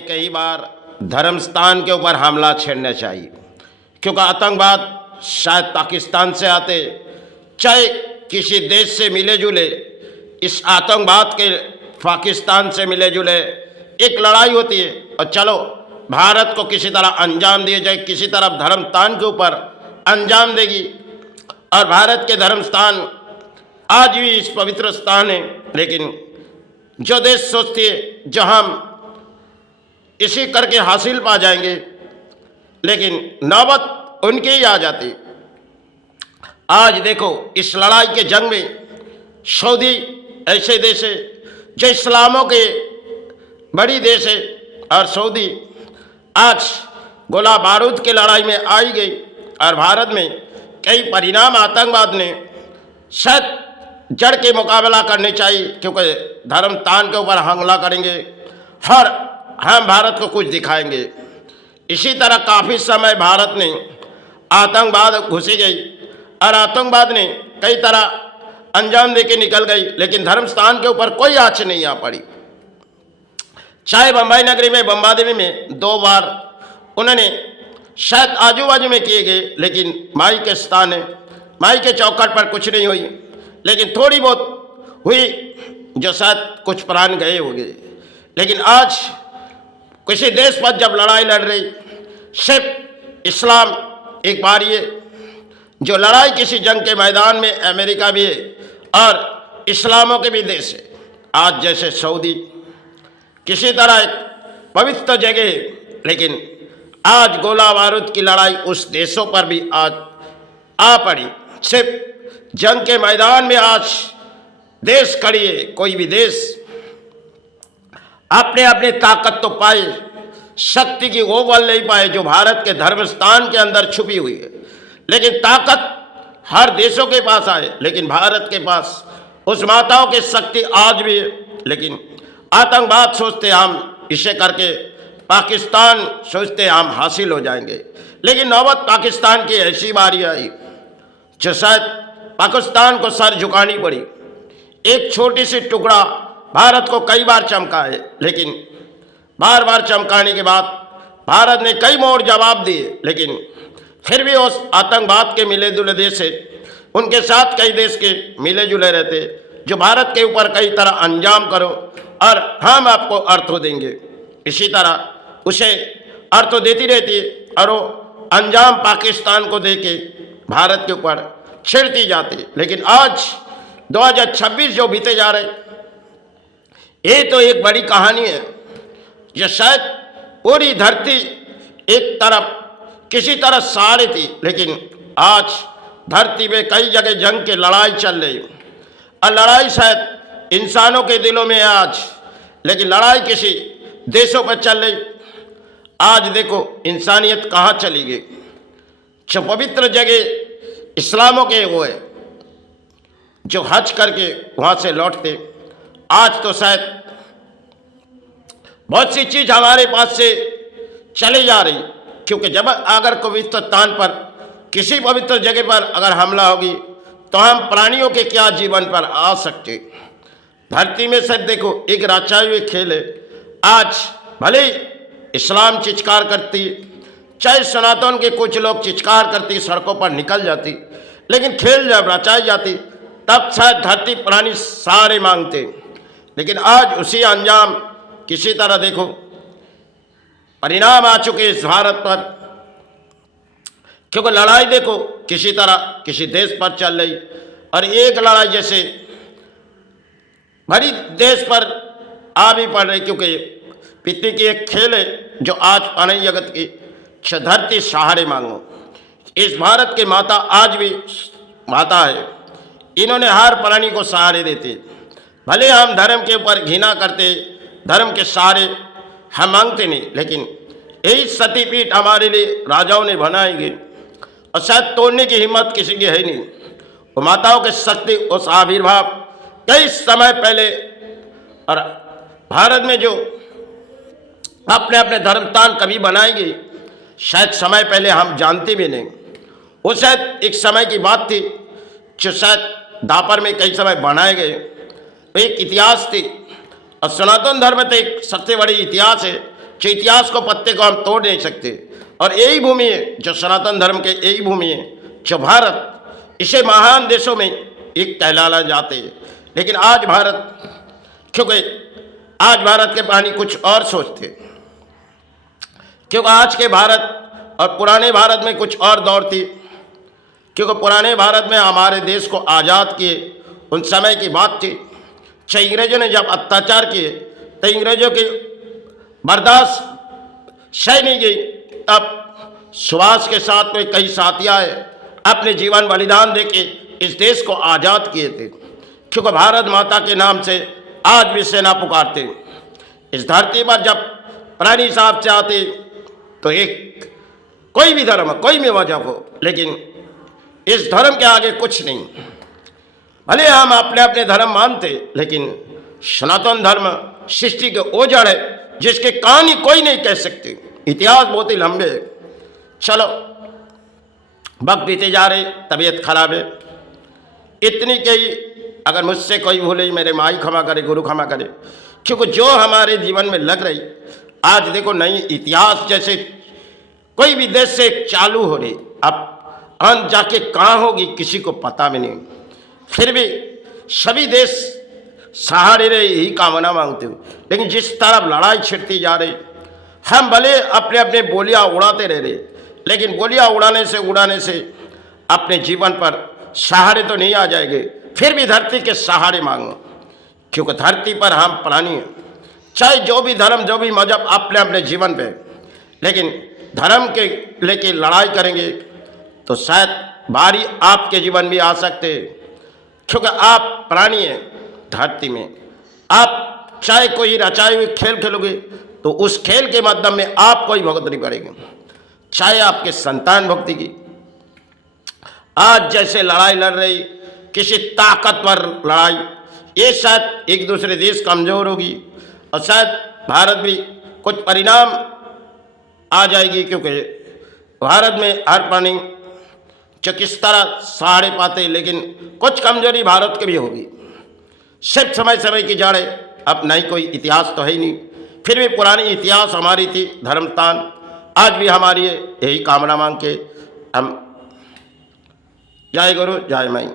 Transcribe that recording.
ने कई बार धर्म स्थान के ऊपर हमला छेड़ना चाहिए, क्योंकि आतंकवाद शायद पाकिस्तान से आते, चाहे किसी देश से मिले जुले, इस आतंकवाद के पाकिस्तान से मिले जुले एक लड़ाई होती है और चलो भारत को किसी तरह अंजाम दिया जाए, किसी तरह धर्म स्थान के ऊपर अंजाम देगी। और भारत के धर्म स्थान आज भी इस पवित्र स्थान है, लेकिन जो देश सोचती है जो हम इसी करके हासिल पा जाएंगे, लेकिन नौबत उनकी ही आ जाती। आज देखो इस लड़ाई के जंग में सऊदी ऐसे देश है जो इस्लामों के बड़ी देश है, और सऊदी आज गोला बारूद की लड़ाई में आई गई। और भारत में कई परिणाम आतंकवाद ने शायद जड़ के मुकाबला करने चाहिए, क्योंकि धर्म स्थान के ऊपर हमला करेंगे और हम भारत को कुछ दिखाएंगे। इसी तरह काफ़ी समय भारत ने आतंकवाद घुसी गई और आतंकवाद ने कई तरह अंजाम देके निकल गई, लेकिन धर्म स्थान के ऊपर कोई आँच नहीं आ पड़ी। चाहे बम्बई नगरी में बमबारी में 2 बार उन्होंने शायद आजू बाजू में किए गए, लेकिन माई के स्थान है, माई के चौखट पर कुछ नहीं हुई, लेकिन थोड़ी बहुत हुई जो शायद कुछ प्राण गए होंगे। लेकिन आज किसी देश पर जब लड़ाई लड़ रही, सिर्फ इस्लाम एक बार ये जो लड़ाई किसी जंग के मैदान में अमेरिका भी है और इस्लामों के भी देश है। आज जैसे सऊदी किसी तरह एक पवित्र जगह है, लेकिन आज गोला बारूद की लड़ाई उस देशों पर भी आज आ पड़ी। सिर्फ जंग के मैदान में आज देश खड़ी है, कोई भी देश अपने अपने ताकत तो पाए, शक्ति की वो बल नहीं पाए जो भारत के धर्म स्थान के अंदर छुपी हुई है। लेकिन ताकत हर देशों के पास आए, लेकिन भारत के पास उस माताओं की शक्ति आज भी है। लेकिन आतंकवाद सोचते हम इसे करके पाकिस्तान सोचते हम हासिल हो जाएंगे, लेकिन नौबत पाकिस्तान की ऐसी बारी आई जो शायद पाकिस्तान को सर झुकानी पड़ी। एक छोटी सी टुकड़ा भारत को कई बार चमका है, लेकिन बार बार चमकाने के बाद भारत ने कई मोड़ जवाब दिए, लेकिन फिर भी उस आतंकवाद के मिले जुले देश है, उनके साथ कई देश के मिले जुले रहते जो भारत के ऊपर कई तरह अंजाम करो और हम आपको अर्थ देंगे। इसी तरह उसे अर्थ देती रहती है और वो अंजाम पाकिस्तान को देके भारत के ऊपर छिड़ती जाती। लेकिन आज 2026 जो बीते जा रहे, ये तो एक बड़ी कहानी है जो शायद पूरी धरती एक तरफ किसी तरह सहारे थी, लेकिन आज धरती में कई जगह जंग की लड़ाई चल रही और लड़ाई शायद इंसानों के दिलों में है आज, लेकिन लड़ाई किसी देशों पर चल रही। आज देखो इंसानियत कहाँ चली गई। जो पवित्र जगह इस्लामों के वो है जो हज करके वहाँ से लौटते, आज तो शायद बहुत सी चीज़ हमारे पास से चली जा रही, क्योंकि जब अगर पवित्र स्थान पर किसी पवित्र जगह पर अगर हमला होगी तो हम प्राणियों के क्या जीवन पर आ सकते। धरती में सब देखो एक रचाई हुई खेल है। आज भले इस्लाम चित्कार करती, चाहे सनातन के कुछ लोग चित्कार करती, सड़कों पर निकल जाती, लेकिन खेल जब रचाई जाती तब शायद धरती प्राणी सारे मांगते। लेकिन आज उसी अंजाम किसी तरह देखो परिणाम आ चुके इस भारत पर, क्योंकि लड़ाई देखो किसी तरह किसी देश पर चल रही और एक लड़ाई जैसे बड़ी देश पर आ भी पड़ रही, क्योंकि पितृ की एक खेल है जो आज पानी जगत की धरती सहारे मांगो। इस भारत की माता आज भी माता है, इन्होंने हर प्राणी को सहारे देते। भले हम धर्म के ऊपर घृणा करते, धर्म के सहारे हम मांगते नहीं, लेकिन यही सतीपीठ हमारे लिए राजाओं ने बनाई गई और शायद तोड़ने की हिम्मत किसी की है नहीं। वो माताओं की शक्ति उस आविर्भाव कई समय पहले, और भारत में जो अपने अपने धर्म स्थान कभी बनाएंगे शायद समय पहले हम जानते भी नहीं। वो शायद एक समय की बात थी जो शायद दापर में कई समय बनाए गए, एक इतिहास थी। और सनातन धर्म तो एक सबसे बड़ी इतिहास है, जो इतिहास को पत्ते को हम तोड़ नहीं सकते। और यही भूमि है जो सनातन धर्म के, यही भूमि है जो भारत, इसे महान देशों में एक कहलाना जाते हैं। लेकिन आज भारत, क्योंकि आज भारत के प्राणी कुछ और सोचते, क्योंकि आज के भारत और पुराने भारत में कुछ और दौर थी। क्योंकि पुराने भारत में हमारे देश को आज़ाद किए उन समय की बात थी। चाहे अंग्रेजों ने जब अत्याचार किए तो अंग्रेजों की बर्दाश्त सह नहीं गई। अब सुभाष के साथ में कई साथी आए, अपने जीवन बलिदान देके इस देश को आज़ाद किए थे। क्योंकि भारत माता के नाम से आज भी सेना पुकारते। इस धरती पर जब प्राणी साहब चाहते तो एक कोई भी धर्म, कोई भी मजहब हो, लेकिन इस धर्म के आगे कुछ नहीं। भले हम अपने अपने धर्म मानते, लेकिन सनातन धर्म सृष्टि के वो जड़ है जिसके कहानी कोई नहीं कह सकते। इतिहास बहुत ही लंबे है। चलो, वक्त बीते जा रहे, तबीयत खराब है, इतनी कही अगर मुझसे कोई भूले मेरे माई क्षमा करे, गुरु क्षमा करे। क्योंकि जो हमारे जीवन में लग रही, आज देखो नई इतिहास जैसे कोई भी देश से चालू हो रही, अब अंत जाके कहाँ होगी किसी को पता भी नहीं। फिर भी सभी देश सहारे रहे, यही कामना मांगते हुए। लेकिन जिस तरफ लड़ाई छिड़ती जा रही, हम भले अपने अपने बोलियां उड़ाते रह रहे, लेकिन बोलियां उड़ाने से अपने जीवन पर सहारे तो नहीं आ जाएंगे। फिर भी धरती के सहारे मांगो, क्योंकि धरती पर हम प्राणी हैं। चाहे जो भी धर्म, जो भी मजहब अपने अपने जीवन पे, लेकिन धर्म के लेके लड़ाई करेंगे तो शायद बारी आपके जीवन भी आ सकते, क्योंकि आप प्राणी हैं धरती में। आप चाहे कोई रचाए हुए खेल खेलोगे तो उस खेल के माध्यम में आपको ही भुगतनी पड़ेगी, चाहे आपके संतान भक्ति की। आज जैसे लड़ाई लड़ रही किसी ताकतवर लड़ाई, ये शायद एक दूसरे देश कमजोर होगी और शायद भारत भी कुछ परिणाम आ जाएगी। क्योंकि भारत में हर प्राणी जो किस तरह सहारे पाते, लेकिन कुछ कमजोरी भारत की भी होगी। सिर्फ समय समय की जड़ है, अब नहीं कोई इतिहास तो है ही नहीं। फिर भी पुरानी इतिहास हमारी थी, धर्मस्थान आज भी हमारी है। यही कामना मांग के हम जय गुरु जय माई।